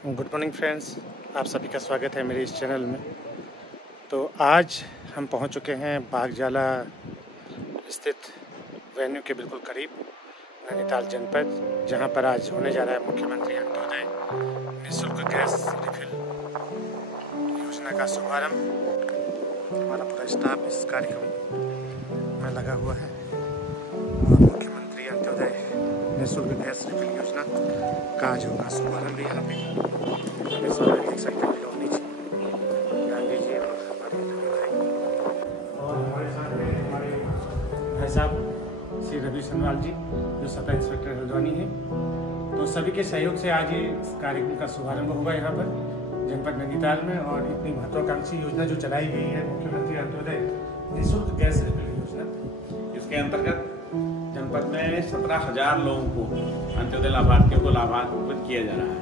Good morning friends, आप सभी का स्वागत है मेरे इस चैनल में। तो आज हम पहुंच चुके हैं बागजाला स्थित वेन्यू के बिल्कुल करीब नैनीताल जनपद, जहां पर आज होने जा रहा है मुख्यमंत्री अंत्योदय निःशुल्क गैस रिफिल योजना का शुभारंभ। हमारा पूरा स्टाफ इस कार्यक्रम में लगा हुआ है और मुख्यमंत्री अंत्योदय निःशुल्क गैस रिफिल योजना का आज होगा शुभारंभ। यहाँ पे देख सकते हैं लोग नीचे ध्यान दीजिए। और हमारे साथ में हमारे भाई साहब श्री रवि सनवाल जी, जो सब इंस्पेक्टर हल्द्वानी हैं। तो सभी के सहयोग से आज ये कार्यक्रम का शुभारंभ होगा यहाँ पर जनपद नैनीताल में। और इतनी महत्वाकांक्षी योजना जो चलाई गई है मुख्यमंत्री अंत्योदय निःशुल्क गैस रिफिल योजना, इसके अंतर्गत जनपद में 17,000 लोगों को अंत्योदय लाभार्थियों को लाभान्वित किया जा रहा है।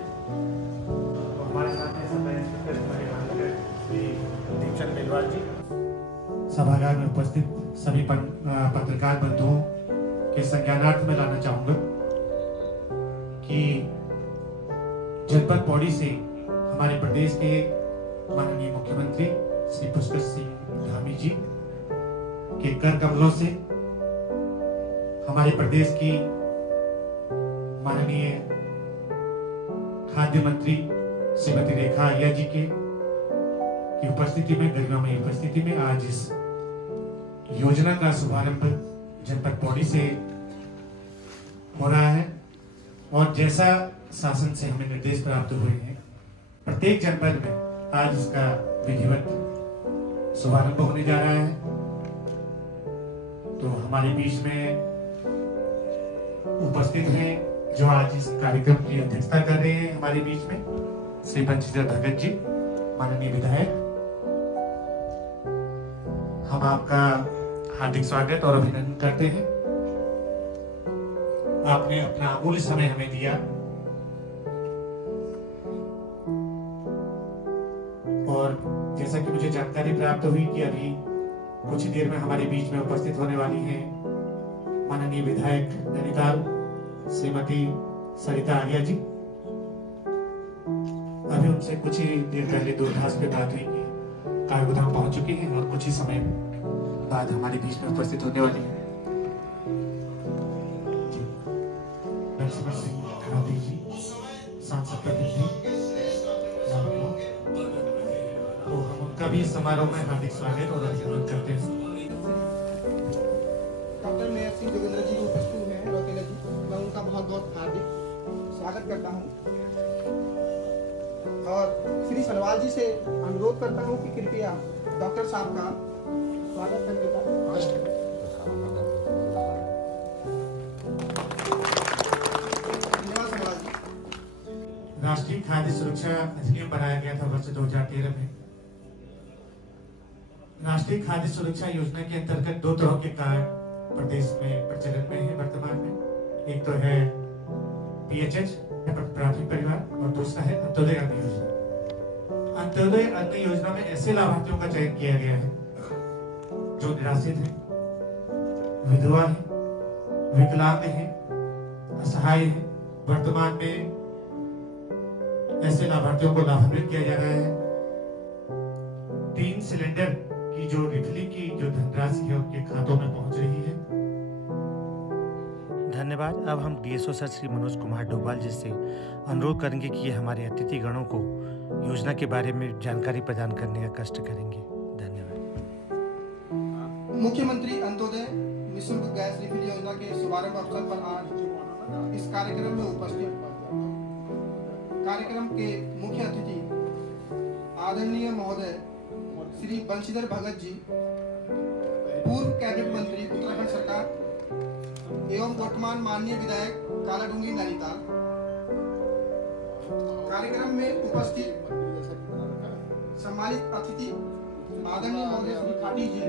हमारे साथ हैं सब इंस्पेक्टर हमारे श्री दीपचंद बेलवाल जी। सभागार में उपस्थित सभी पत्रकार बंधुओं के संज्ञानार्थ में लाना चाहूंगा कि जनपद पौड़ी से हमारे प्रदेश के माननीय मुख्यमंत्री श्री पुष्कर सिंह धामी जी के कर कमलों से हमारे प्रदेश की माननीय खाद्य मंत्री श्रीमती रेखा आर्या जी की उपस्थिति में, गरिमामयी उपस्थिति में आज इस योजना का शुभारंभ जनपद पौड़ी से हो रहा है। और जैसा शासन से हमें निर्देश प्राप्त हुए हैं, प्रत्येक जनपद में आज इसका विधिवत शुभारंभ होने जा रहा है। तो हमारे बीच में उपस्थित हैं जो आज इस कार्यक्रम की अध्यक्षता कर रहे हैं हमारे बीच में श्री बंशीधर भगत जी, माननीय विधायक। हम आपका हार्दिक स्वागत और अभिनंदन करते हैं। आपने अपना अमूल्य समय हमें दिया और जैसा कि मुझे जानकारी प्राप्त हुई कि अभी कुछ ही देर में हमारे बीच में उपस्थित होने वाली हैं माननीय विधायक नैनीताल श्रीमती सरिता आर्या जी। अभी उनसे कुछ ही देर पहले दूरभाष पे बात हुई कि कारगोदाम पहुंच चुकी हैं और कुछ ही समय बाद हमारे बीच में उपस्थित होने वाली है। सांसद प्रतिनिधि, तो हम उनका भी इस समारोह में हार्दिक स्वागत और अभिनंदन करते हैं। डॉक्टर मेयर सिंह जोगिंद्र जी उपस्थित हुए हैं, रोकेला जी, मैं उनका बहुत बहुत हार्दिक स्वागत करता हूं और श्री सनवाल जी से अनुरोध करता हूं कि कृपया डॉक्टर साहब का स्वागत करने का धन्यवाद। सनवाल जी, राष्ट्रीय खाद्य सुरक्षा अधिनियम बनाया गया था वर्ष 2013 में। राष्ट्रीय खाद्य सुरक्षा योजना के अंतर्गत दो तरह के कार्ड प्रदेश में प्रचलन में है वर्तमान में। एक तो है PHH प्राथमिक परिवार और दूसरा है अंत्योदय अन्न योजना। अंत्योदय अन्न योजना में ऐसे लाभार्थियों का चयन किया गया है जो निराश्रित हैं, विधवा हैं, विकलांग हैं, असहाय हैं। वर्तमान में ऐसे लाभार्थियों को लाभान्वित किया जा रहा है। 3 सिलेंडर की जो रिफिलिंग की जो धनराशि है उनके खातों में पहुंच रही है। धन्यवाद। अब हम DSO सर श्री मनोज कुमार डोभाल जी से अनुरोध करेंगे कि ये हमारे अतिथि गणों को योजना के बारे में जानकारी प्रदान करने का कष्ट करेंगे। धन्यवाद। मुख्यमंत्री अंत्योदय निःशुल्क गैस रिफिल योजना के शुभारंभ अवसर पर आज इस कार्यक्रम में उपस्थित कार्यक्रम के मुख्य अतिथि आदरणीय महोदय श्री बंशीधर भगत जी, पूर्व कैबिनेट मंत्री उत्तराखंड सरकार एवं वर्तमान माननीय विधायक कालाडूंगी नैनीताल। कार्यक्रम में उपस्थित सम्मानित अतिथि आदरणीय महोदय श्री खाटी जी,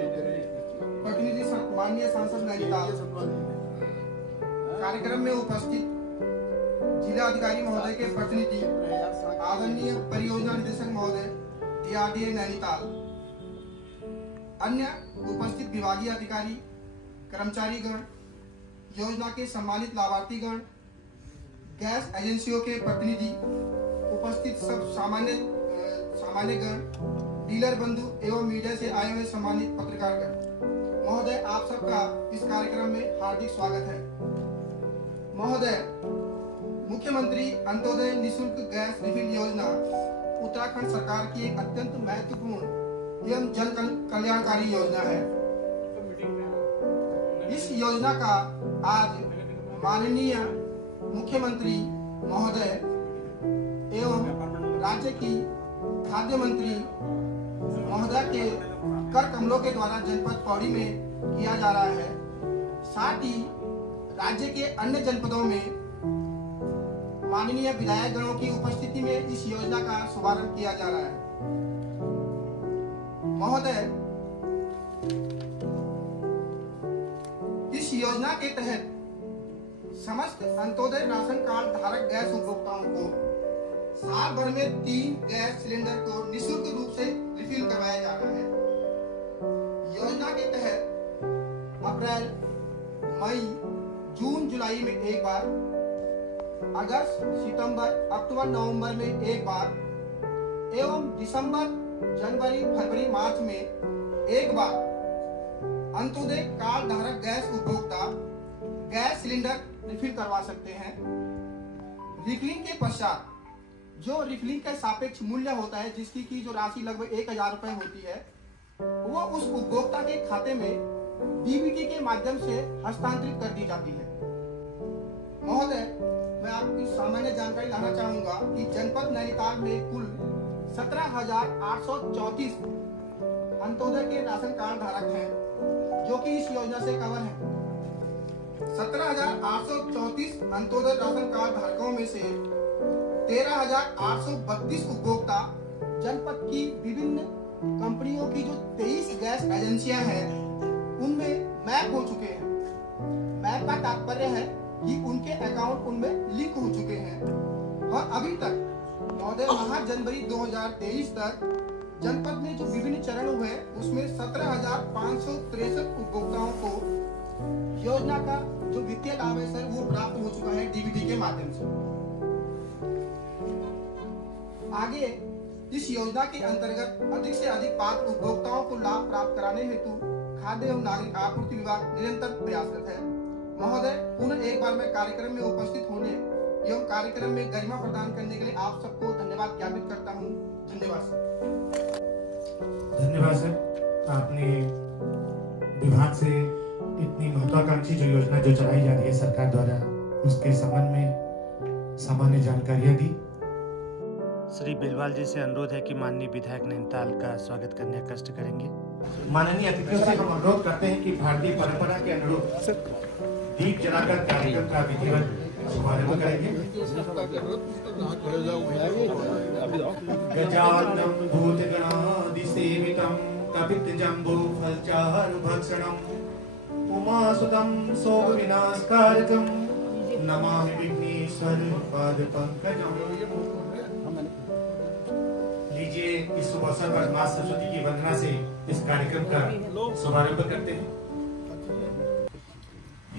प्रतिनिधि माननीय सांसद नैनीताल। कार्यक्रम में उपस्थित जिला अधिकारी महोदय के प्रतिनिधि आदरणीय परियोजना निदेशक महोदय DRDA नैनीताल। अन्य उपस्थित विभागीय अधिकारी, कर्मचारीगण, योजना के सम्मानित लाभार्थीगण, गैस एजेंसियों के प्रतिनिधि, उपस्थित सामान्यगण, डीलर बंधु एवं मीडिया से आए हुए सम्मानित पत्रकारगण, महोदय आप सबका इस कार्यक्रम में हार्दिक स्वागत है। महोदय, मुख्यमंत्री अंत्योदय निःशुल्क गैस रिफिल योजना उत्तराखंड सरकार की एक अत्यंत महत्वपूर्ण एवं जन कल्याणकारी योजना है। इस योजना का आज माननीय मुख्यमंत्री महोदय एवं राज्य की खाद्य मंत्री महोदय के कर कमलों के द्वारा जनपद पौड़ी में किया जा रहा है। साथ ही राज्य के अन्य जनपदों में माननीय विधायक गणों की उपस्थिति में इस योजना का शुभारंभ किया जा रहा है। महोदय, इस योजना के तहत समस्त अंत्योदय राशन कार्ड धारक गैस उपभोक्ताओं को साल भर में 3 गैस सिलेंडर को निःशुल्क रूप से रिफिल करवाया जा रहा है। योजना के तहत अप्रैल, मई, जून, जुलाई में एक बार, अगस्त, सितंबर, अक्टूबर, नवंबर में एक बार एवं दिसंबर, जनवरी, फरवरी, मार्च में एक बार अंत्योदय कार्ड धारक गैस उपभोक्ता गैस सिलेंडर रिफिल करवा सकते हैं। रिफिलिंग के पश्चात जो रिफिलिंग का सापेक्ष मूल्य होता है, जिसकी की जो राशि लगभग 1000 रुपए होती है, वो उस उपभोक्ता के खाते में डीबीटी के माध्यम से हस्तांतरित कर दी जाती है। महोदय, मैं आपकी सामान्य जानकारी लाना चाहूंगा कि जनपद नैनीताल में कुल 17,834 अंत्योदय के राशन कार्ड धारक हैं, जो कि इस योजना से कवर है। 17,834 अंत्योदय राशन कार्ड धारकों में से 13,832 उपभोक्ता जनपद की विभिन्न कंपनियों की जो 23 गैस एजेंसियां हैं उनमें मैप हो चुके हैं। मैप का तात्पर्य है कि उनके अकाउंट उनमें लिंक हो चुके हैं और अभी तक महोदय माह जनवरी 2023 तक जनपद में जो विभिन्न चरण हुए उसमें 17,563 उपभोक्ताओं को योजना का जो वित्तीय लाभ है सर वो प्राप्त हो चुका है डीबीटी के माध्यम से। आगे इस योजना के अंतर्गत अधिक से अधिक पात्र उपभोक्ताओं को लाभ प्राप्त कराने हेतु खाद्य एवं नागरिक आपूर्ति विभाग निरंतर प्रयासरत है। महोदय, पुनः एक बार मैं कार्यक्रम में उपस्थित होने एवं कार्यक्रम में गरिमा प्रदान करने के लिए आप सबको धन्यवाद ज्ञापित करता हूँ। धन्यवाद सर। धन्यवाद सर, आपने विभाग से इतनी महत्वाकांक्षी जो योजना जो चलाई जा रही है सरकार द्वारा उसके संबंध में सामान्य जानकारियां दी। श्री बिलवाल जी से अनुरोध है कि माननीय विधायक नैनीताल का स्वागत करने का कष्ट करेंगे। माननीय अतिथियों से हम अनुरोध करते हैं कि भारतीय परंपरा के अनुरूप दीप जलाकर कार्यक्रम का विधिवत शुभारंभ करेंगे। गजाननं भूतगणादिसेवितं कपितजम्बो फलचारुभक्षणम् उमासुतं शोकविनाशकारकं नमामि विघ्नेश्वर पादपङ्कजम्। लीजिए, इस शुभ अवसर पर मां सरस्वती की वंदना से इस कार्यक्रम का शुभारंभ करते हैं।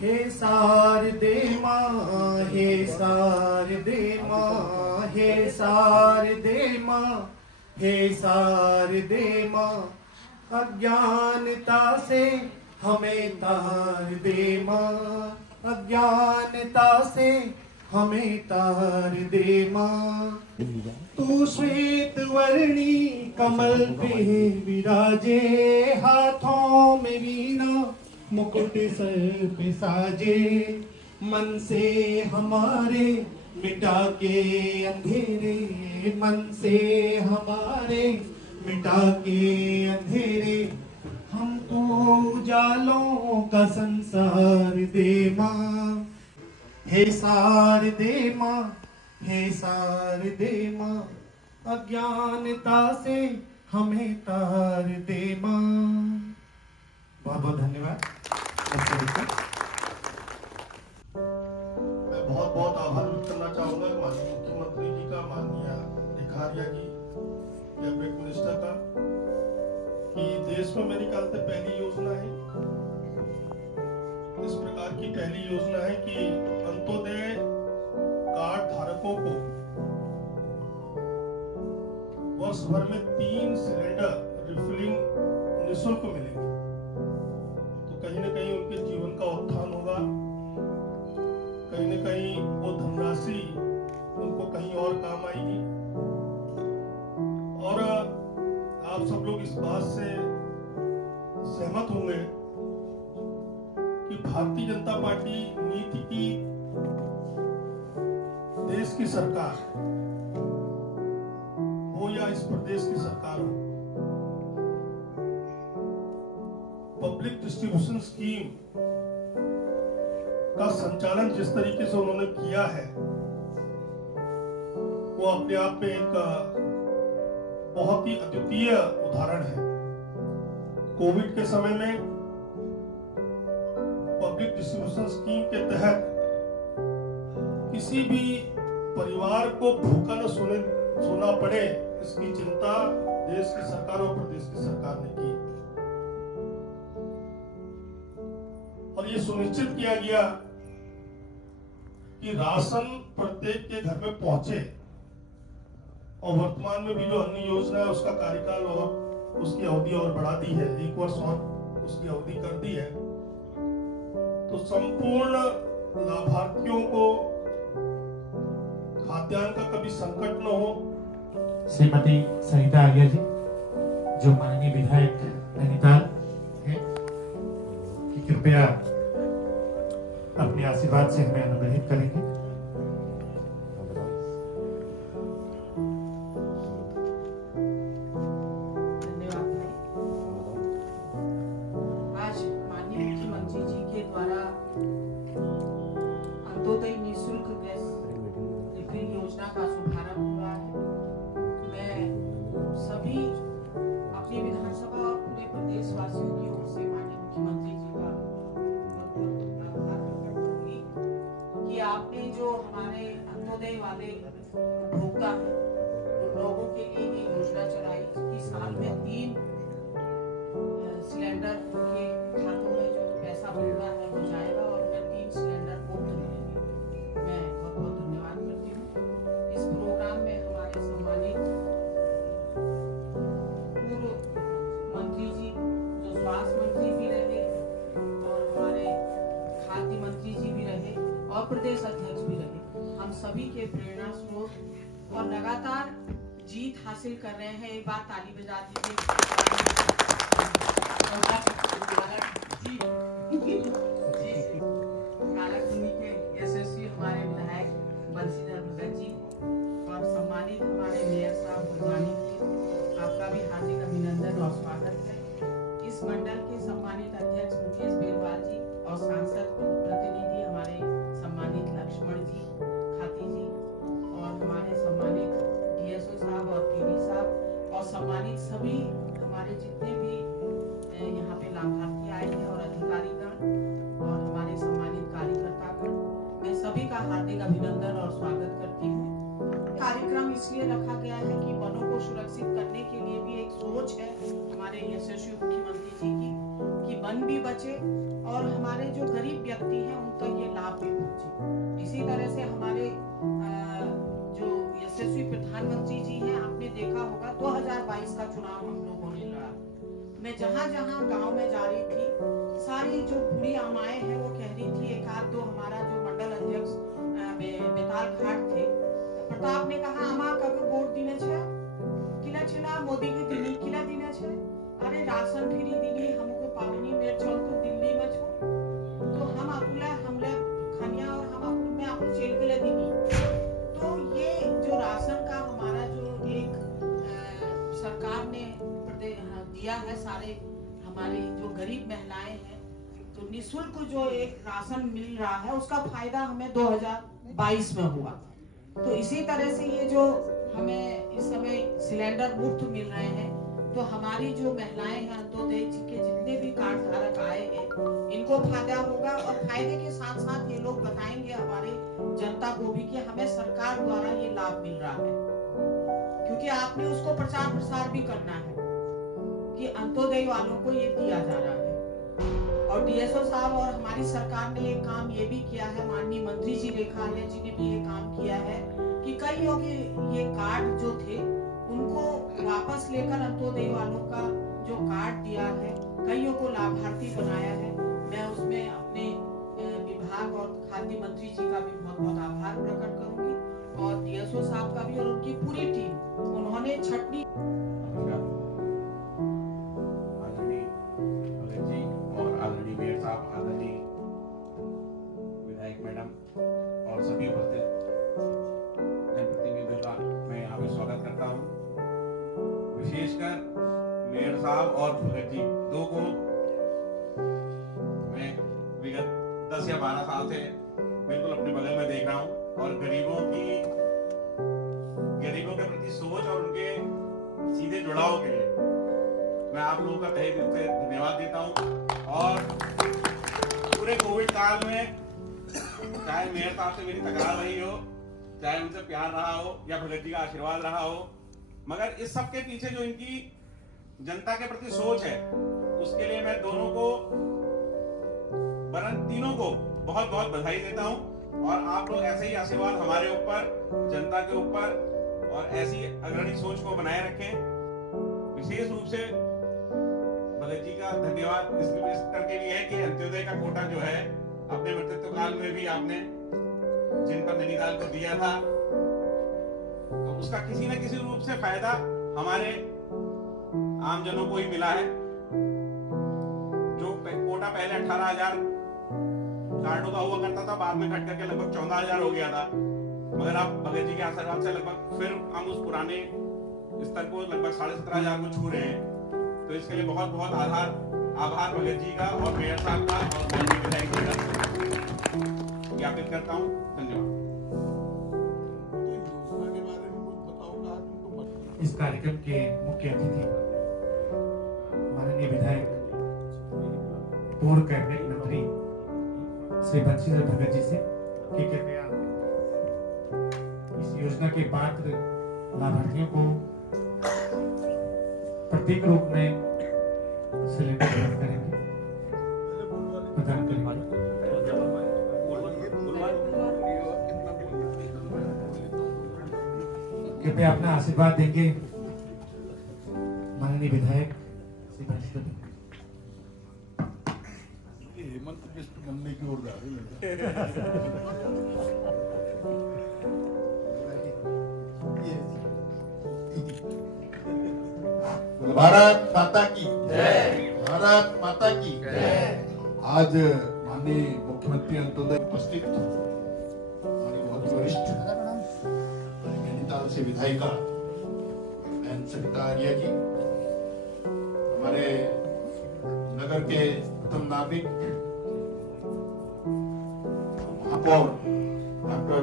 हे शारदे मां, हे शारदे मां, हे शारदे मां, हे शारदे मां, अज्ञानता से हमें तार दे मां, अज्ञानता से हमें तार दे मां। तू श्वेत वर्णी कमल पे विराजे, हाथों में वीणा मुकुट सर पे साजे, मन से हमारे मिटा के अंधेरे, मन से हमारे मिटा के अंधेरे, हमको उजालों का संसार दे मां। हे शारदे मां, हे शारदे मां, अज्ञानता से हमें तार दे मां। बहुत बहुत धन्यवाद। मैं बहुत बहुत आभार व्यक्त करना चाहूंगा माननीय मुख्यमंत्री जी का, माननीय भिखारिया जी या व्यक्तिनिष्ठा का, कि देश में मेरे ख्याल से पहली योजना है, इस प्रकार की पहली योजना है कि अंत्योदय कार्ड धारकों को वर्ष भर में 3 सिलेंडर रिफिलिंग निःशुल्क मिलेंगे। तो कहीं न कहीं उनके जीवन का उत्थान होगा, कहीं न कहीं वो धनराशि उनको कहीं और काम आएगी। और आप सब लोग इस बात से सहमत होंगे कि भारतीय जनता पार्टी नीति की देश की सरकार हो या इस प्रदेश की सरकार हो, पब्लिक डिस्ट्रीब्यूशन स्कीम का संचालन जिस तरीके से उन्होंने किया है वो अपने आप में एक बहुत ही अद्वितीय उदाहरण है। कोविड के समय में पब्लिक डिस्ट्रीब्यूशन स्कीम के तहत किसी भी परिवार को भूखा न सोना पड़े, इसकी चिंता देश की सरकार और प्रदेश की सरकार ने की और ये सुनिश्चित किया गया कि राशन प्रत्येक के घर में पहुंचे। और वर्तमान में भी जो अन्य योजना है उसका कार्यकाल और उसकी अवधि और बढ़ा दी है, 1 वर्ष और उसकी अवधि कर दी है। तो संपूर्ण लाभार्थियों को खाद्यान्न का कभी संकट न हो। श्रीमती सरिता आर्या जी जो माननीय विधायक नैनीताल हैं कि कृपया अपने आशीर्वाद से हमें अनुग्रहित करेंगे। अंत्योदय निःशुल्क गैस रिफिल योजना का शुभारंभ हुआ है। मैं सभी अपनी विधानसभा और पूरे प्रदेशवासियों की ओर से माननीय मुख्यमंत्री जी का आभार प्रकट करूंगी कि आपने जो हमारे अंत्योदय वाले उपभोक्ता हैं उन लोगों के लिए ये योजना चलाई कि साल में 3 सिलेंडर के खातों में जो पैसा मिल रहा है वो जाएगा और उन्हें 3 सिलेंडर मुफ्त मिलेंगे। मैं बहुत बहुत धन्यवाद करती हूँ। इस प्रोग्राम में हमारे सम्मानित पूर्व मंत्री जी जो स्वास्थ्य मंत्री भी रहे और हमारे खाद्य मंत्री जी भी रहे और प्रदेश अध्यक्ष भी रहे, हम सभी के प्रेरणा स्रोत और लगातार जीत हासिल कर रहे हैं। एक बार ताली बजा दीजिए। हमारे विधायक बंशीधर भगत जी और सम्मानित हमारे मेयर साहब भगवानी जी, आपका भी हार्दिक अभिनंदन और स्वागत है। इस मंडल के सम्मानित अध्यक्ष मुकेश बेरवाल जी और सांसद प्रतिनिधि हमारे सम्मानित लक्ष्मण जी खाती जी और हमारे सम्मानित डीएसओ साहब और पीडी साहब और सम्मानित सभी हमारे जितने भी यहाँ पे लाभार्थी आए हैं और अधिकारीगण और हमारे सम्मानित कार्यकर्तागण, मैं सभी का हार्दिक अभिनंदन और स्वागत करती हूँ। कार्यक्रम इसलिए रखा गया है कि वनों को सुरक्षित करने के लिए भी एक सोच है हमारे यशस्वी मुख्यमंत्री जी की कि वन भी बचे और हमारे जो गरीब व्यक्ति हैं उन तक ये लाभ भी पहुंचे। इसी तरह से हमारे जो यशस्वी प्रधानमंत्री जी हैं, आपने देखा होगा 2022 का चुनाव हम लोगों ने लड़ा। मैं जहाँ जहाँ गांव में जा रही थी, सारी जो बुरी आमाएं हैं वो कह रही थी, एक आध दो हमारा जो मंडल अध्यक्ष बेताल घाट थे प्रताप ने कहा आमा कब वोट दिने छे किला छिला मोदी की दिनी किला दिने छे, अरे राशन फ्री दिनी हमको पावनी में चल तो दिल्ली में छो तो हम अपुला हमले खानिया और हम अपुल में अपन चेल के ले दिनी। तो ये जो राशन का हमारा जो एक सरकार ने दिया है, सारे हमारे जो गरीब महिलाएं हैं तो निःशुल्क जो एक राशन मिल रहा है उसका फायदा हमें 2022 में हुआ। तो इसी तरह से ये जो हमें इस समय सिलेंडर मुफ्त मिल रहे हैं तो हमारी जो महिलाएं हैं अंत्योदय जी के जितने भी कार्ड धारक आए हैं इनको फायदा होगा और फायदे के साथ साथ ये लोग बताएंगे हमारे जनता को भी कि हमें सरकार द्वारा ये लाभ मिल रहा है, क्योंकि आपने उसको प्रचार प्रसार भी करना है कि अंत्योदय वालों को ये दिया जा रहा है। और डीएसओ साहब और हमारी सरकार ने एक काम ये भी किया है, माननीय मंत्री जी रेखा आर्या जी ने भी ये काम किया है कि कई लोग ये कार्ड जो थे उनको लेकर अंत्योदय वालों का जो कार्ड दिया है, कईयों को लाभार्थी बनाया है, मैं उसमें अपने विभाग और खाद्य मंत्री जी का भी बहुत बहुत आभार प्रकट करूंगी और डीएसओ साहब का भी और उनकी पूरी टीम। उन्होंने छटनी आदरणीय भगत जी और आदरणीय मेयर साहब, आदरणीय विधायक मैडम और सभी उपस्थित जनप्रतिनिधियों का मैं यहाँ पे स्वागत करता हूँ। विशेषकर मेयर साहब और भगत जी दो को मैं विगत 10 या 12 साल से बिल्कुल अपने बगल में देख रहा हूँ और गरीबों के प्रति सोच और उनके सीधे जुड़ाव के लिए मैं आप लोगों का तहे दिल से धन्यवाद देता हूँ। और पूरे कोविड काल में चाहे मेयर साहब से मेरी तकरार रही हो, चाहे उनसे प्यार रहा हो या भगत जी का आशीर्वाद रहा हो, मगर इस सब के पीछे जो इनकी जनता के प्रति सोच है उसके लिए मैं दोनों को वरन तीनों को बहुत बहुत बधाई देता हूं। और आप लोग ऐसे ही आशीर्वाद हमारे ऊपर, जनता के ऊपर और ऐसी अग्रणी सोच को बनाए रखें। विशेष रूप से भगत जी का धन्यवाद इस करके भी है कि अंत्योदय का कोटा जो है अपने नेतृत्व काल में भी आपने जिन पर नैनीताल को दिया था, तो उसका किसी न किसी रूप से फायदा हमारे आमजनों को ही मिला है। जो कोटा पहले 18,000 कार्डों का हुआ करता था, बाद में घट करके लगभग 14,000 हो गया था, मगर अब भगत जी के आशीर्वाद से लगभग फिर हम उस पुराने स्तर को लगभग 17,500 को छू रहे हैं। तो इसके लिए बहुत बहुत आभार भगत जी का और मेयर साहब का और माननीय विधायक जी का ज्ञापित करता हूँ। धन्यवाद। इस कार्यक्रम के मुख्य अतिथि माननीय विधायक पूर्व कैबिनेट मंत्री श्री बंशीधर भगत जी से कि कृपया इस योजना के पात्र लाभार्थियों को प्रत्येक रूप में सिलेंडर प्रदान करेंगे। कृपया अपना आशीर्वाद देंगे माननीय विधायक श्री बंशीधर भगत। हेमंत बिष्ट बनने की ओर जा रही है। भारत माता की जय, भारत माता की जय। आज माननीय मुख्यमंत्री अंत्योदय उपस्थित हमारी बहुत वरिष्ठ नैनीताल से विधायिका बहन सविता आर्या जी, हमारे नगर के प्रथम नागरिक महापौर डॉक्टर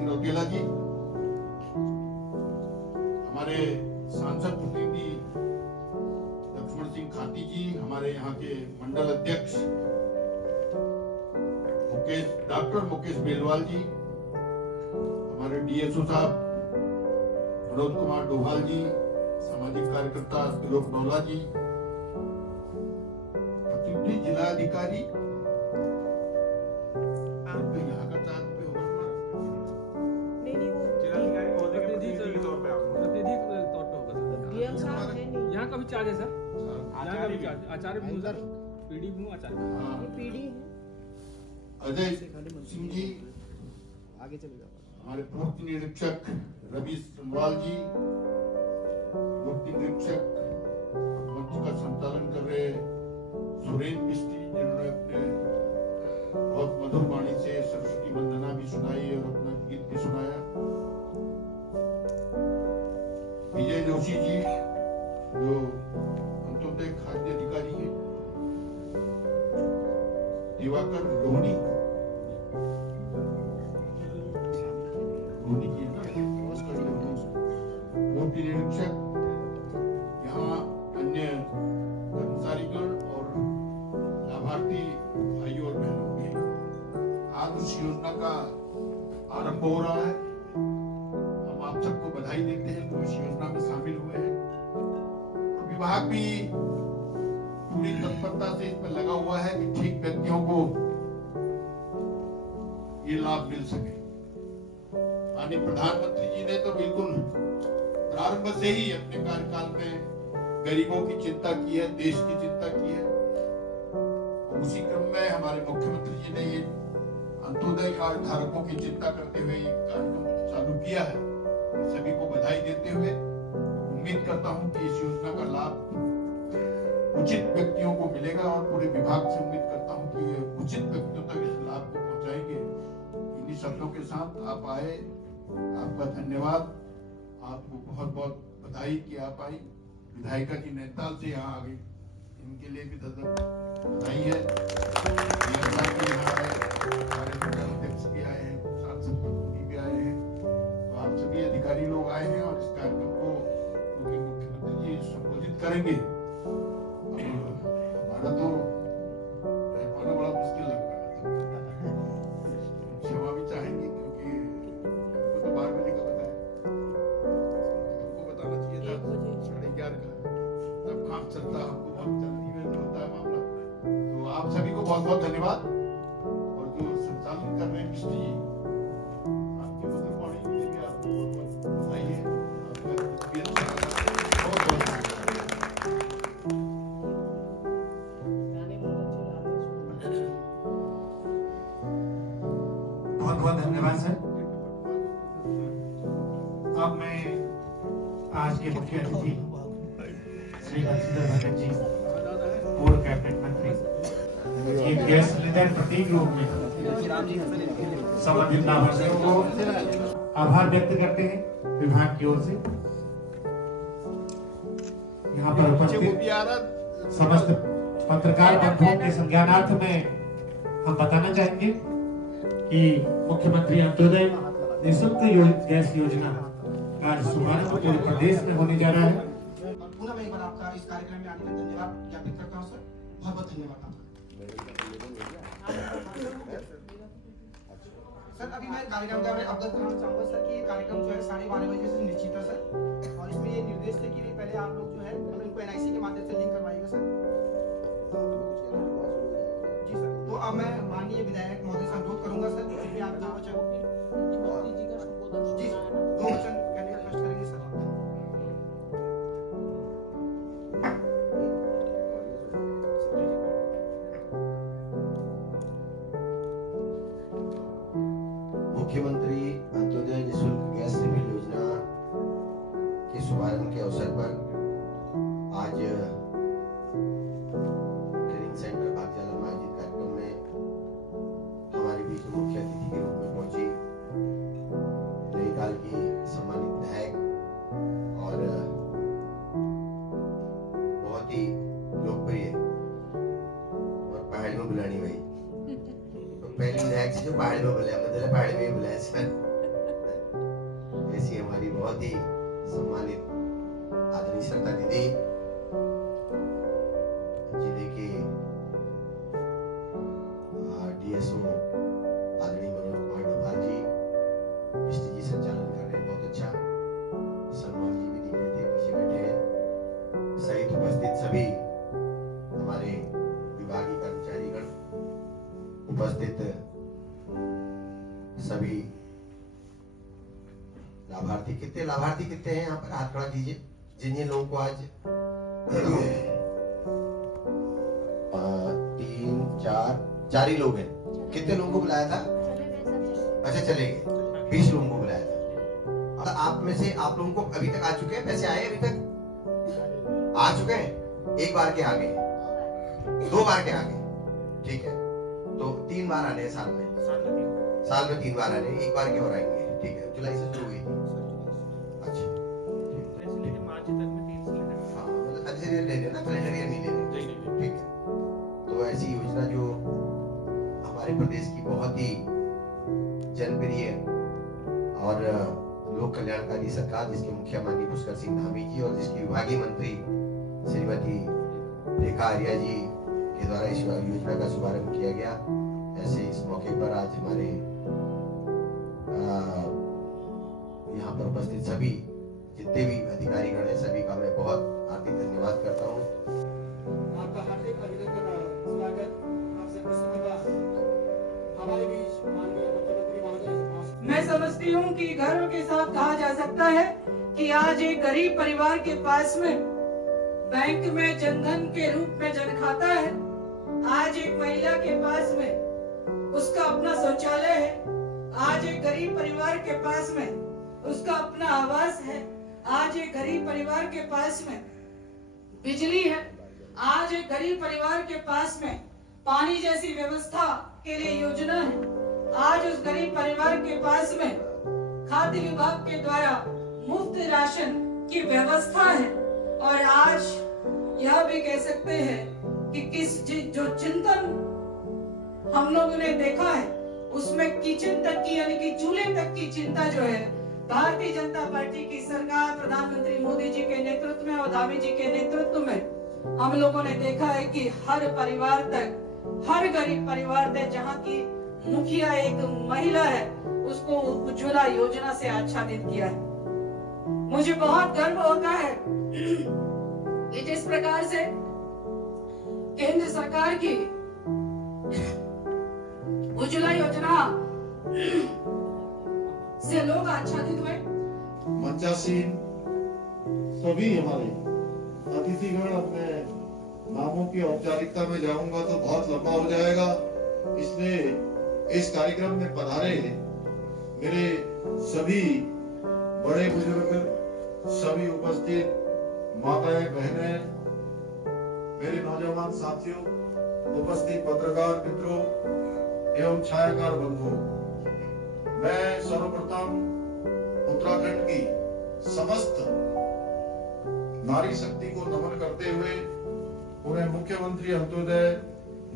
रौतेला जी, हमारे सांसद प्रतिनिधि लक्ष्मण सिंह खाती जी, हमारे यहाँ के मंडल अध्यक्ष डॉक्टर मुकेश बेलवाल जी, हमारे डीएसओ साहब मनोज कुमार डोभाल जी, सामाजिक कार्यकर्ता त्रिलोक डोला जी, प्रतिनिधि जिला अधिकारी यहाँ का भी चार्ज है सर, यहाँ का भी चार्ज, आचार्य भी सर, पीडी भी आचार्य, पीडी अजय सिंह जी, आगे चले जाओ, हमारे पूर्ति निरीक्षक रवि संवाल जी, पूर्ति निरीक्षक मंच का संचालन कर रहे सुरेंद्र मिस्त्री, जिन्होंने अपने बहुत मधुर वाणी से सरस्वती वंदना भी सुनाई और अपना गीत भी सुनाया, विजय जोशी जी जो अंत्योदय खाद्य अधिकारी है, दिवाकर लोहनी की मूर्ति निरीक्षक, यहाँ अन्य कर्मचारीगण और लाभार्थी भाइयों और बहनों के आज उस योजना का आरंभ हो रहा है। हम आप सबको बधाई बधाई देते हैं जो इस योजना में शामिल हुए हैं। विभाग भी पूरी तत्परता से इस पर लगा हुआ है कि ठीक व्यक्तियों को ये लाभ मिल सके। माननीय प्रधानमंत्री जी ने तो बिल्कुल प्रारंभ से ही अपने कार्यकाल में गरीबों की चिंता की है, देश की चिंता की है। उसी क्रम में हमारे मुख्यमंत्री जी ने ये अंत्योदय कार्ड धारकों की चिंता करते हुए ये कार्यक्रम चालू किया है। सभी को बधाई देते हुए उम्मीद करता हूं कि इस योजना का लाभ उचित व्यक्तियों को मिलेगा और पूरे विभाग से उम्मीद करता हूं कि उचित व्यक्तियों तक इस लाभ को पहुंचाएंगे। इन्हीं शब्दों के साथ आप आए, आपका धन्यवाद, आपको बहुत बहुत बधाई कि आप आई। विधायिका जी नैनीताल से यहाँ आ गई, इनके लिए भी बधाई है। हमारे मंडल अध्यक्ष भी आए हैं, सांसद भी आए हैं, तो आप सभी अधिकारी लोग आए हैं और इस कार्यक्रम को क्योंकि मुख्यमंत्री जी संबोधित करेंगे, हमारा तो कहना बड़ा मुश्किल लग रहा है, क्षमा भी चाहेंगे क्योंकि उनको तो 12 बजे का बताया, उनको बताना चाहिए था 11:30 का, तब काम चलता, हमको बहुत जल्दी में होता है मामला। तो आप सभी को बहुत बहुत धन्यवाद और जो संचालन कर रहे हैं मिश्र जी, आपकी मधुरवाणी के लिए भी आपको बहुत बहुत बधाई है। आपका भी अच्छा लगा, बहुत बहुत धन्यवाद सर। अब मैं आज के मुख्य अतिथि श्री बंशीधर भगत जी, पूर्व कैबिनेट मंत्री, एक गैस सिलेंडर प्रतीक रूप में संबंधित लाभार्थियों को आभार व्यक्त करते हैं विभाग की ओर से। यहाँ पर उपस्थित समस्त पत्रकार बंधुओं के संज्ञानार्थ में हम बताना चाहेंगे कि मुख्यमंत्री अंत्योदय निःशुल्क गैस योजना का शुभारंभ पूरे प्रदेश में होने जा रहा है। पुनः मैं एक बार आपका इस कार्यक्रम में आने का धन्यवाद ज्ञापित करता हूं सर, बहुत बहुत धन्यवाद आपका। सर अभी मैं कार्यक्रम का अवगत कराना चाहूंगा सर कि ये कार्यक्रम जो है 12:30 बजे से निश्चित है सर, और इसमें ये निर्देश थे कि पहले आप लोग जो है इनको NIC के माध्यम से लिंक करवाइएगा सर। जी सर, तो अब मैं माननीय विधायक महोदय से अनुरोध करूंगा सर कि आप 2 वचन जी 2 वचन कहने का कष्ट करेंगे सर। मुख्यमंत्री अंत्योदय निःशुल्क गैस रिफिल योजना के शुभारंभ के अवसर पर आज ट्रेनिंग सेंटर बागजाला में आयोजित कार्यक्रम में हमारे बीच मुख्य अतिथि के रूप में पहुंची नैनीताल की सम्मानित विधायक और बहुत ही लोकप्रिय और पहाड़ी में बुलानी भाई, पहली विधायक से जो पहाड़ी में बुलाया, मतलब पहाड़ी में ही बुलाया सर। ऐसी हमारी बहुत ही सम्मानित आदरणीय श्रद्धा दीदी, जिले के DSO आदरणीय मनोज कुमार डोभाल जी, मिस्त्री जी संचालन कर रहे हैं बहुत अच्छा, सलमान जी भी दिख रहे थे पीछे बैठे हैं, सहित उपस्थित सभी हमारे विभागीय कर्मचारीगण, उपस्थित सभी लाभार्थी। कितने लाभार्थी कितने हैं यहाँ पर, हाथ खड़ा कीजिए जिन जिन लोगों को आज 3 4 ही लोग हैं। कितने लोगों को बुलाया था? अच्छा चले गए, 20 लोगों को बुलाया था। और आप में से आप लोगों को अभी तक आ चुके हैं, पैसे आए अभी तक आ चुके हैं? 1 बार के आगे, 2 बार के आगे, ठीक है। तो 3 बार आने हैं साल में 3 बार आने, 1 बार के और आएंगे, ठीक है। जुलाई से शुरू हुई थी, अच्छा हाँ, मतलब अच्छे ले लेना, कैलेंडर ईयर नहीं लेने, ठीक है। तो ऐसी योजना जो हमारे प्रदेश की बहुत ही जनप्रिय और लोक कल्याणकारी सरकार, जिसके मुखिया माननीय पुष्कर सिंह धामी जी और जिसकी विभागीय मंत्री श्रीमती रेखा आर्या जी के द्वारा इस योजना का शुभारंभ किया गया। ऐसे इस मौके पर आज हमारे यहाँ पर उपस्थित सभी जितने भी अधिकारीगण हैं सभी का मैं बहुत हार्दिक धन्यवाद करता हूँ। आपका हार्दिक अभिनंदन और स्वागत। आपसे प्रश्न होगा हमारे बीच माननीय मुख्यमंत्री महोदय। मैं समझती हूँ कि गर्व के साथ कहा जा सकता है कि आज एक गरीब परिवार के पास में बैंक में जनधन के रूप में जन खाता है। आज एक महिला के पास में उसका अपना शौचालय है। आज एक गरीब परिवार के पास में उसका अपना आवास है। आज एक गरीब परिवार के पास में बिजली है। आज एक गरीब परिवार के पास में पानी जैसी व्यवस्था के लिए योजना है। आज उस गरीब परिवार के पास में खाद्य विभाग के द्वारा मुफ्त राशन की व्यवस्था है। और आज यह भी कह सकते हैं कि जो चिंतन हम लोगों ने देखा है उसमें किचन तक की यानी कि चूल्हे तक की चिंता जो है भारतीय जनता पार्टी की सरकार, प्रधानमंत्री मोदी जी के नेतृत्व में और धामी जी के नेतृत्व में हम लोगों ने देखा है कि हर परिवार तक, हर गरीब परिवार तक जहाँ की मुखिया एक महिला है उसको उज्ज्वला योजना से आच्छादित किया है। मुझे बहुत गर्व होता है कि जिस प्रकार से केंद्र सरकार की उज्ज्वला योजना से लोग आच्छादित हुए। मंचासीन सभी हमारे अतिथिगण, अपने नामों की औपचारिकता में जाऊंगा तो बहुत लंबा हो जाएगा, इसलिए इस कार्यक्रम में पधारे मेरे सभी बड़े बुजुर्ग, सभी उपस्थित माताएं, बहनें, मेरे नौजवान साथियों, उपस्थित पत्रकार मित्रों एवं छायाकार बंधुओं, मैं सर्वप्रथम उत्तराखंड की समस्त नारी शक्ति को नमन करते हुए उन्हें मुख्यमंत्री अंत्योदय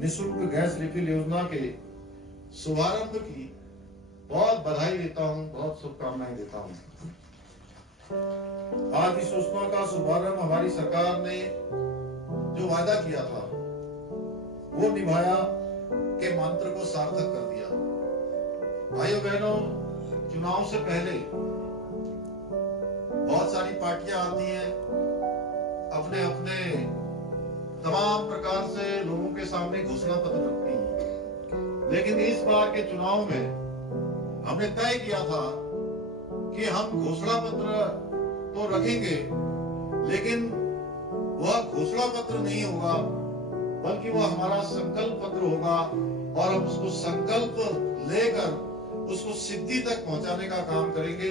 निःशुल्क गैस रिफिल योजना के शुभारंभ की बहुत बधाई देता हूं, बहुत शुभकामनाएं देता हूं। आज इस योजना का शुभारंभ हमारी सरकार ने जो वादा किया था वो निभाया के मंत्र को सार्थक कर दिया। भाइयों बहनों, चुनाव से पहले बहुत सारी पार्टियां आती हैं, अपने अपने तमाम प्रकार से लोगों के सामने घोषणा पत्र रखती हैं, लेकिन इस बार के चुनाव में हमने तय किया था कि हम घोषणा पत्र तो रखेंगे, लेकिन वह घोषणा पत्र नहीं होगा, बल्कि वह हमारा संकल्प पत्र होगा और हम उसको संकल्प लेकर उसको सिद्धि तक पहुंचाने का काम करेंगे।